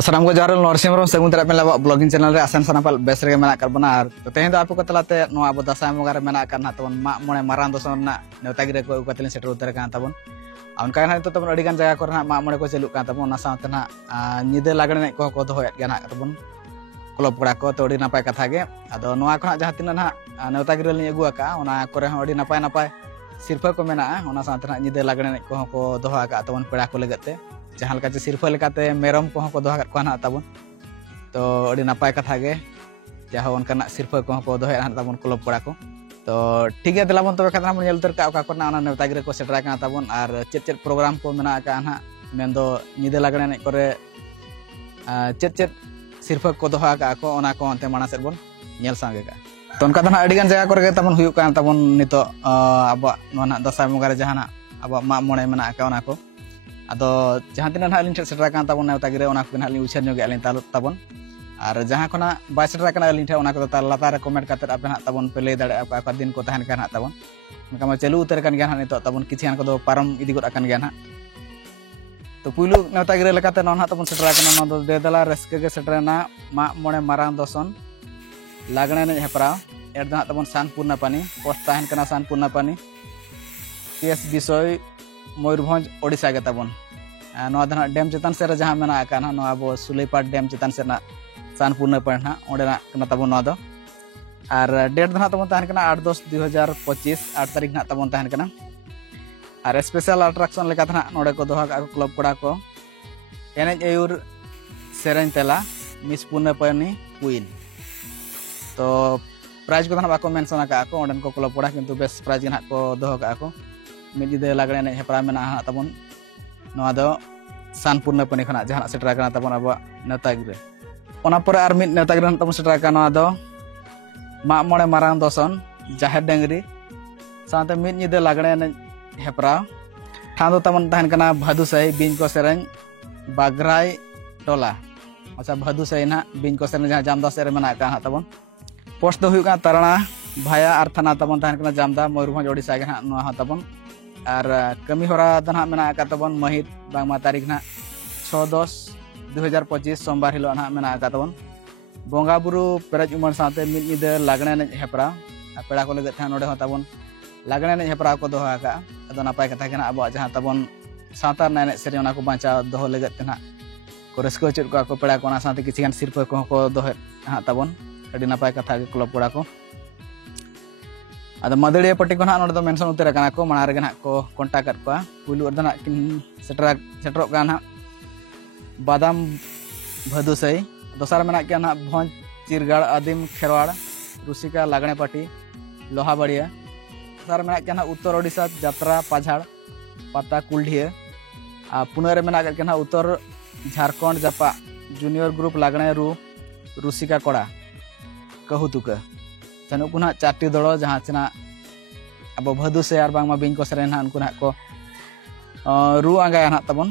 Salam ko jahar Norsimro segun terap mela blogging channel re asan sanapal best rege mena kar benar. Tehin do apu ko talate no abu dasai mo gar mena kan hatabon mak mone maran doson na neutagi re ko ukatilin seter utar kan hatabon. Aun kan itu tabon adi kan jaga ko na mak mone ko celuk kan hatabon na sawte na nyide lagane nek ko dohoyat gan hatabon. Klub kora ko to adi napai katha ge ado noa ko jaha tinan ha neutagi re lin agu aka ona kore adi napai sirpa ko mena ona sawte na nyide lagane nek ko doho aka hatabon peda ko legate. Jahal kace sirfa lekate merom ko doha kat ko na tabon to adi napai katha ge jaha onkana sirfa ko doha na tabon klub kora ko to ठीक है दिलाबन तबे खातना मन nail तरका ओका करना ona नेवता गिरे को सेटरा kana tabon ar chet program ko mena aka na mendo nyide lagane ne kore chet sirfa ko doha aka ko ona ko onte mana serbon nyel sange ka to onka dana adi gan jaga kore ge tabon huyuk kan tabon nito aba no na dasai mongare jahana aba mak mone mena aka ona ko ado jahan tinan halin setera kan tabon neवता गिरे ona ko halin ucher nyoge alin talut tabon ar jahan kona bai setera kan alin the ona ko latar comment kater apen tabon pele dare apa din ko tahan kan tabon maka ma chalu uter kan gan nito tabon kichian ko do param idi got akan gan to pulu neवता गिरे lekate non tabon setera kan no do de dala reske ge seterana mak mone marang doson lagane ne hepra erda tabon san purna pani post tahan kana san purna pani ps bisoy Mayurbhanj Odisha के तबन dam चेतान से जहाँ मेना अब सुलैपाट dam चेतान से सानपुरना पढ़ना ओडे तबन और date तबन तहन 8/10/2025 8 तारीख तबन तहन और स्पेशल अट्रैक्शन लेका नोडे को दोहा क्लब कोड़ा को एनेज आयुर सेरेन तेला मिस पुरना पानी क्वीन तो प्राइज को बाको मेंशन को ओडन को क्लब कोड़ा किंतु बेस्ट प्राइज को दोहा को मिजिदे लागणे ने हेपरा मेना तबन नोआ दो सानपुरना पनि खना जहां सेटरा kana तबन अब नेवता गिरे ओना पर आर मिद नेवता गिरे तबन सेटरा kana नोआ दो mak mone marang doson jaher dengri साथे मिद निदे लागणे ने हेपरा थान दो तबन तहन kana भादुसै बिन को सेरेन बागराय टोला अच्छा भादुसै ना बिन को सेरेन जहां जामदा सेरे मेना का तबन पोस्ट दो हुई का तरना भाया आर थाना तबन तहन kana जामदा मयूरभंज ओडिशा के ना नोआ तबन और कमी होरा दना मेना का तबन महित बांगमा तारीख ना 6/10/2025 सोमवार हिलो ना मेना का तबन बोंगा बुरु पेराज उमर साथे मिद निदे लागणे ने हेपरा पेड़ा को लगे थान ओडे हो तबन लागणे ने हेपरा को दोहा का अदो नापाय कथा केना अब जहां तबन सातार नाने सेरे ओना को बांचा दोहो लगे तना को रस्को चेद को पेड़ा को ना साथे किछि गान सिरपा को दोहे हा तबन अडी नापाय कथा के क्लब कोड़ा को ada madariya pati ko na no do mention utera kana ko manar ga na ko contact kat ko pulu adana kin setrok kan ha badam bhadusai dosar mena ke na bhonj chirgar adim kherwad rusika lagane pati loha badiya dosar mena ke na uttor odisha jatra pajhad pata kuldhiya punare mena ke na uttor jharkhand japa junior group lagane ru rusika koda kahutuka चनु कुना चारटी दड़ो जहाँ चना अब भदु से और बांगमा बिन को सेरेन उनको ना को रू आंगा ना तबन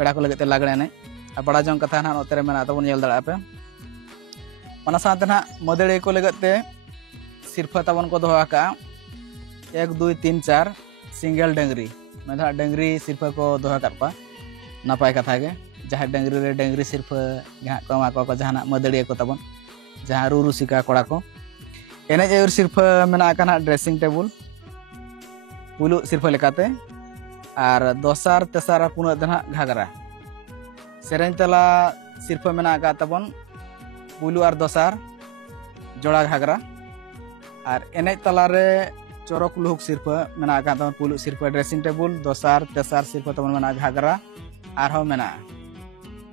पेड़ा को लगते लागणे ने बड़ा जंग कथा ना ओतेरे मेना तबन नेल दड़ा पे ओना साथे ना मदड़े को लगते सिरफा तबन को दोहा का 1 2 3 4 सिंगल डंगरी मेधा डंगरी सिरफा को दोहा करपा नापाय कथा के जहाँ डंगरी रे डंगरी सिरफा जहाँ को मा को जहाँ मदड़े को तबन जहाँ रू रुसिका कोड़ा को एनेज आयुर सिरफा मेना kana ड्रेसिंग टेबल पुलु सिरफा लेकाते और दोसार तेसार पुना दना घागरा सेरेन तला सिरफा मेना का तबन पुलु और दोसार जोड़ा घागरा और एनेज तला रे चोरक लुक सिरफा मेना का तबन पुलु सिरफा ड्रेसिंग टेबल दोसार तेसार सिरफा तबन मेना घागरा और हो मेना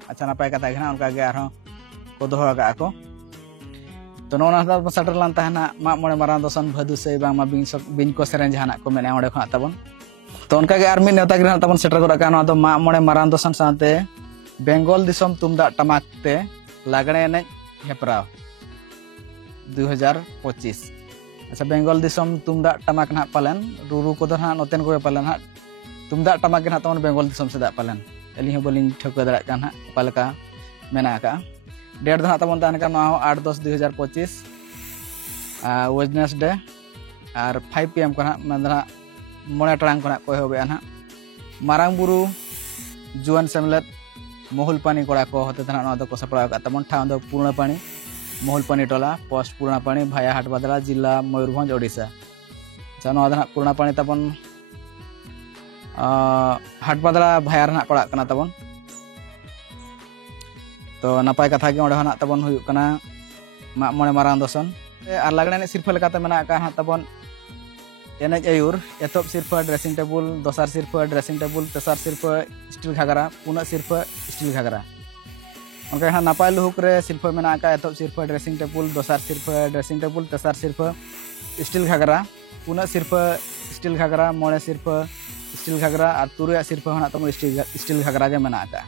अच्छा नापाय कथा घना उनका गे और को दोहा का को तो नोना सटर लान तहना mak mone marang doson bhadu sei bang ma bin ko seren jahana ko mena onde khona tabon to onka ge army neवता गिरे tabon setter gora ka no do mak mone marang doson साथे बेंगल दिसम तुमदा टमाक ते लागणे ने हेपरा 2025 अच्छा बेंगल दिसम तुमदा टमाक ना पालन रुरु को ना नोतेन को पालन हा तुमदा टमाक ना तमन बेंगल दिसम से दा पालन एली हो बोलिन ठोक दरा का ना पालका मेना का डेट दना तबन तहन का 8/10/2025 वेडनेसडे और 5 PM को ना मंदना मोने टांग को ना को होबे ना मारांग बुरु जुआन सेमलेट मोहुलपानी कोड़ा को होते को सपड़ा तबन ठाव दो पूर्णपानी मोहुलपानी टोला पोस्ट पूर्णपानी भाया हाटबादला जिला मयूरभंज ओडिशा अच्छा पूर्णपानी तबन हाटबादला भाया रना पड़ा कना तबन तो नपाय कथा के ओंडे हना तबन हुयुक कना मा मोणे मारांग दर्शन और लागणे एने सिरफा लेकाते मेना का तबन एनेज आयुर एतब सिरफा ड्रेसिंग टेबुल दोसार सिरफा ड्रेसिंग टेबुल तेसार सिरफा स्टील घागरा पुना सिरफा स्टील घागरा उनका हाँ नपाय लुहुक रे सिरफा मेना का एतब सिरफा ड्रेसिंग टेबुल दोसार सिरफा ड्रेसिंग टेबुल तेसार सिरफा स्टील घागरा पुना सिरफा स्टील घागरा मोणे सिरफा स्टील घागरा और तुरुया सिरफा हना तबन स्टील घागरा के मेना का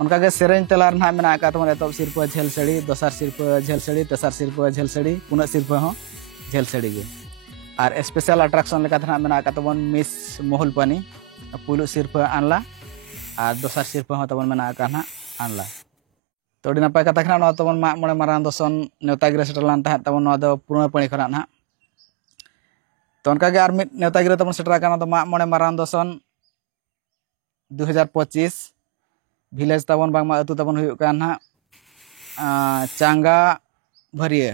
उनका के सेरेंज तेलार ना मेना का तबन एतब सिरफा झेल साड़ी दोसार सिरफा झेल साड़ी तेसार सिरफा झेल साड़ी पुना सिरफा हो झेल साड़ी के और स्पेशल अट्रैक्शन लेका था मेना का तबन मिस मोहुलपानी पुलु सिरफा आनला और दोसार सिरफा हो तबन मेना का ना आनला तो अड़ी नपाय कथा खना तबन मा मोणे मारांग दर्शन नेवतागिरी सेटलान तहा तबन पूर्णपानी खना ना तो उनका के आर मिद नेवतागिरी तबन सेटरा काना तो मा मोणे मारांग दर्शन 2025 विलेज तबन बांगमा अतु तबन हुयुक कान ना चांगा भरिया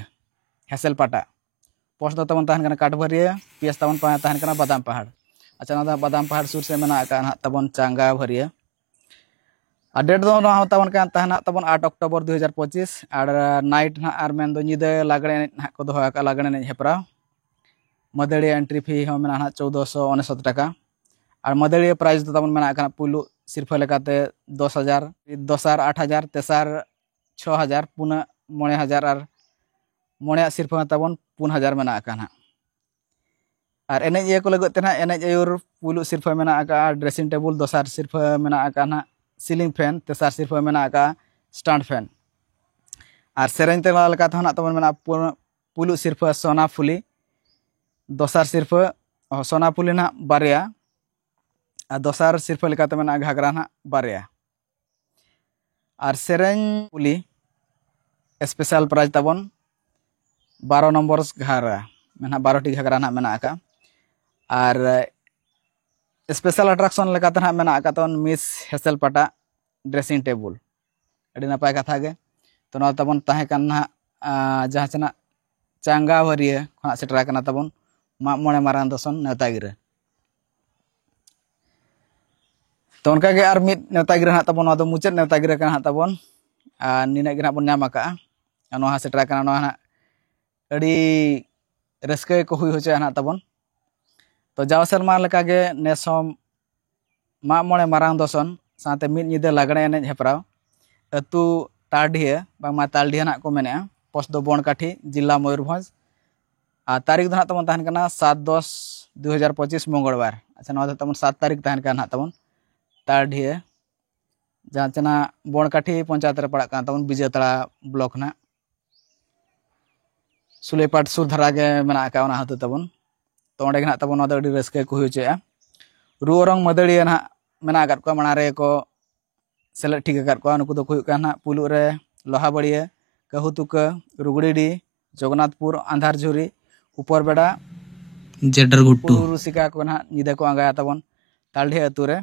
हेसेल पाटा पोस्ट दो तबन तहन कना काट भरिया पीएस तबन तहन कना बादाम पहाड़ अच्छा ना बादाम पहाड़ सुर से मेना का तबन चांगा भरिया और डेट दो तबन का तहना तबन 8 अक्टोबर 2025 और नाइट ना और मेन दो निदे लागड़े ना को दोहा का लागड़े ने हेपरा मदड़िया एंट्री फी हो मेना 1469 टाका और मदड़िया प्राइस दो तबन मेना का पुलु सिरफा लेकाते 10,000 दोसार 8,000 तेसार 6,000 पुना 9,000 और मोणे सिरफा तबन 4,000 मेना का ना और एनेज ये को लगते ना एनेज आयुर पुलु सिरफा मेना का ड्रेसिंग टेबुल दोसार सिरफा मेना का ना सीलिंग फैन तेसार सिरफा मेना का स्टैंड फैन और सेरेंज तेला लेका था ना तबन मेना पुलु सिरफा सोना फुली दोसार सिरफा सोना फुली ना बारिया और दोसार सिरफा लेकाते मेना घागरा ना बारिया और सेरेंज पुली स्पेशल प्राइज तबन 12 नंबर घागरा मेना 12 टी घागरा ना मेना का और स्पेशल अट्रैक्शन लेकाते ना मेना का तबन मिस हेसेल पाटा ड्रेसिंग टेबुल अड़ी नपाय कथा के तो ना तबन ताहे कान ना जहाँ चना चांगा भरिया खना सेटरा कना तबन मा मोणे मारांग दर्शन नेवतागिरी तो उनका के आर मिद नेवतागिरी ना तबन ना मुचाद नेवतागिरी कना तबन निना गे बन नाम का नोहा सेटरा कना नोहा अड़ी रस्के को हुई होचे ना तबन तो जाव सेरमा लेका गे नेसम मा मोणे मारांग दर्शन साथे मिद निदे लागणे एनेज हेपराव अतु तालडिया बांगमा तालडिया ना को मेने पोस्ट दो बनकाठी जिला मयूरभंज और तारीख दो ना तबन तहन कना 7/10/2025 मंगलवार अच्छा नवा तबन 7 तारीख तहन कना तबन तालडिया जहाँ चना बनकाठी पंचायत रे पड़ा कना तबन बिजेतड़ा ब्लॉक ना सुलेपाट सुर धरा के मेना का ओना हते तबन तो ओंडे ना तबन अड़ी रस्के को हुचेआ रुअरंग मदड़िया ना मेना काट को मना रे को सेलेक्ट ठीक काट को नुकु दो को हुयुक काना पुलु रे लोहाबड़िया कहूतुका रुगड़ीडी जगन्नाथपुर अंधारझुरी उपरबेड़ा जेडरगुट्टू रुसिका को ना निदे को आंगाया तबन तालडिया अतु रे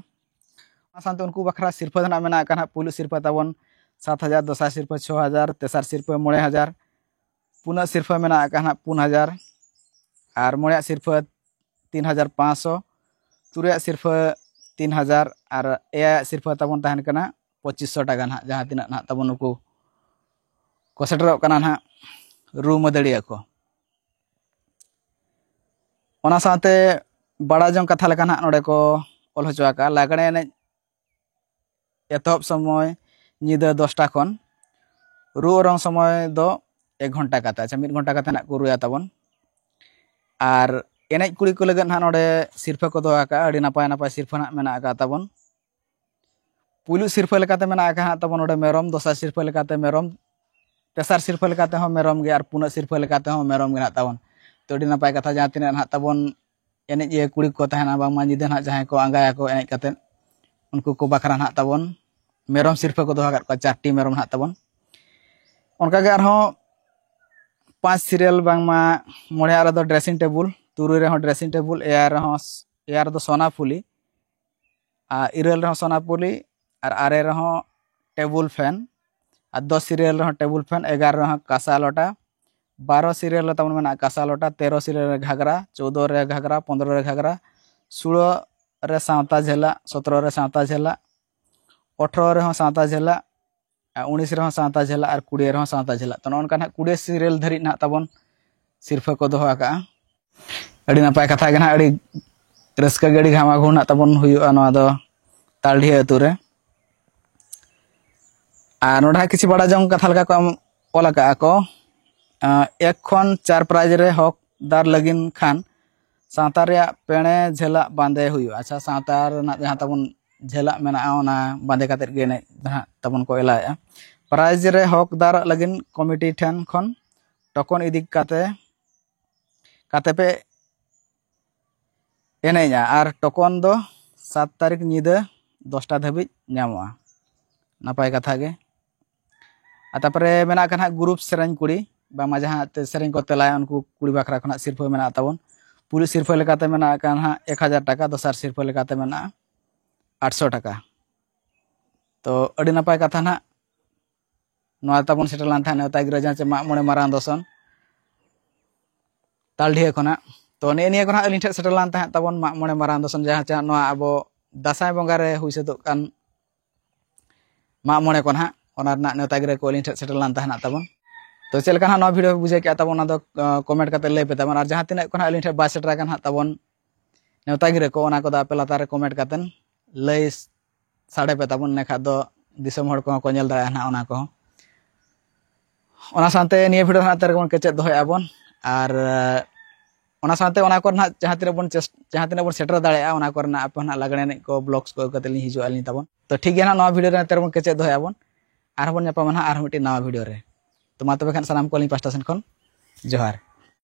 सानते उनको बखरा सिरफा ना मेना का पुलु सिरफा तबन 7,000 दोसार सिरफा 6,000 तेसार सिरफा 9,000 पुना सिरफा मेना का 4,000 और मोड़े सिरफा 3,500 तुरे सिरफा 3,000 और एया सिरफा तबन तहन कना 2,500 टाका ना जहाँ तीना ना तबन उनको को सेटरो कना ना रू मदड़िया को ओना साथे बड़ा जंग कथा लेका ना नोडे को ऑल होचवा का लागणे ने एतहब समय निदा 10टा खन रू रंग समय दो 1 घंटा काता अच्छा 1 घंटा काता ना को रुया तबन और एनेज कुड़ी को लगन ना नोडे सिरफा को दो का अड़ी नपाय नपाय सिरफा ना मेना का तबन पुलु सिरफा लेकाते मेना का तबन नोडे मेरम दोसार सिरफा लेकाते मेरम तेसार सिरफा लेकाते हो मेरम गे और पुना सिरफा लेकाते हो मेरम गे ना तबन तो अड़ी नपाय कथा जहाँ तीना ना तबन एनेज ये कुड़ी को तहना बांगमा निदे ना जहाँ को आंगाया को एनेज काते उनको को बखरा ना तबन मेरम सिरफा को दोहा को 4टी मेरम ना तबन उनका के आरो 5 सीरियल बांगमा मोड़े आरे दो ड्रेसिंग टेबुल तुरुई रे हो ड्रेसिंग टेबुल एयर दो सोना फुली इरल रे हो सोना फुली और आरे रे हो टेबुल फैन और 10 सीरियल रहा टेबुल फैन 11 रहा कासा लोटा 12 सीरियल तब में कासा लोटा 13 सीरियल घाघरा 14 रे घाघरा 15 रे घाघरा 16 रे सावता झेला 17 रे सावता झेला 18 रे सावता झेला 19 रे सावता झेला और 20 रे सावता झेला तो नोनका 20 सीरियल धरी ना तबन सिरफा को दोहो आका अड़ी नपाय कथा गे ना अड़ी रस्का गड़ी घामा घुना तबन हुयुआ नोआ दो तालढी अतु रे और नोडा किसी बड़ा जंग कथा लगा को ओल का को 1 खन 4 प्राइज रे हकदार लगिन खान सावता रे पेणे झेला बांधे हुयुआ अच्छा सावता ना जहां तबन झेला मेना ओना बांधे काते गे ने जहां तबन को एलाया प्राइज रे हकदार लगिन कमिटी ठन खन टोकन इदी काते पे एनेजा और टोकन दो 7 तारीख निदा 10टा धाबी नामोआ नपाय कथा गे तापरे मेना कना ग्रुप सेरेंज कुड़ी बामा जहां ते सेरेंज को तेलाय उनको कुड़ी बाखरा खना सिरफा मेना ताबन पुलिस सिरफा लेकाते मेना कना 1000 टाका दोसार सिरफा लेकाते मेना 800 टाका तो अड़ी नपाय कथा ना नोआ ताबन सेटलान था नेता गिरा जहां मा मोने मारान दोसन तालढिया खना तो निया को अली ठे सेटलान था तबन मा मोने मारान दोसन जहां नोआ अब दासाय बंगा रे हुई से कान मा मोने को ना ओना ना नेता गिरा को अली ठे सेटलान था तबन तो चल का ना वीडियो बुझे के तबन ना दो कमेंट करते ले पे तबन और जहां तिना को अली ठे बा सेटरा कान तबन नेता गिरा को ओना को दा पे लातार कमेंट करतन लई साडे पे तबन ने खा दो दिसम हड़ को नेल दाया ना ओना को ओना सानते निया वीडियो ना तेरे को केचे दोय आबन और ओना सानते ओना को ना जहां तिना बन सेटर दाड़े ओना को ना अपन लगने को ब्लॉग्स को कतली हिजो आली तबन तो ठीक है ना नवा वीडियो रे तेरे को केचे दोय आबन आर बन न्यापाम ना आर मिटी नवा वीडियो रे तो मा तबे खान सलाम को पास्टा सेन खन जोहार।